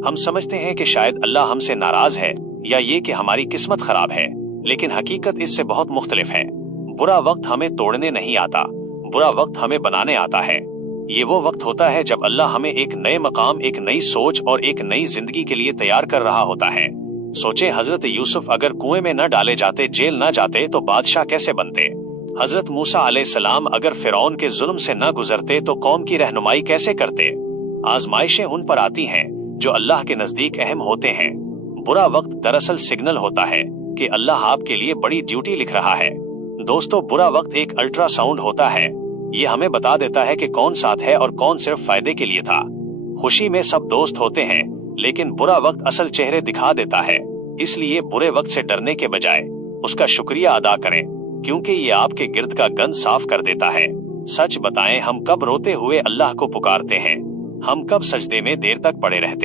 हम समझते हैं कि शायद अल्लाह हमसे नाराज है या ये कि हमारी किस्मत खराब है, लेकिन हकीकत इससे बहुत मुख्तलिफ है। बुरा वक्त हमें तोड़ने नहीं आता, बुरा वक्त हमें बनाने आता है। ये वो वक्त होता है जब अल्लाह हमें एक नए मकाम, एक नई सोच और एक नई जिंदगी के लिए तैयार कर रहा होता है। सोचे हजरत यूसुफ अगर कुएं में न डाले जाते, जेल न जाते तो बादशाह कैसे बनते। हजरत मूसा अलैहिस्सलाम अगर फिरौन के जुल्म से न गुजरते तो कौम की रहनुमाई कैसे करते। आजमाइशें उन पर आती हैं जो अल्लाह के नजदीक अहम होते हैं। बुरा वक्त दरअसल सिग्नल होता है कि अल्लाह आपके लिए बड़ी ड्यूटी लिख रहा है। दोस्तों, बुरा वक्त एक अल्ट्रासाउंड होता है। ये हमें बता देता है कि कौन साथ है और कौन सिर्फ फायदे के लिए था। खुशी में सब दोस्त होते हैं, लेकिन बुरा वक्त असल चेहरे दिखा देता है। इसलिए बुरे वक्त से डरने के बजाय उसका शुक्रिया अदा करें, क्योंकि ये आपके गिर्द का गंद साफ कर देता है। सच बताएं, हम कब रोते हुए अल्लाह को पुकारते हैं? हम कब सजदे में देर तक पड़े रहते हैं?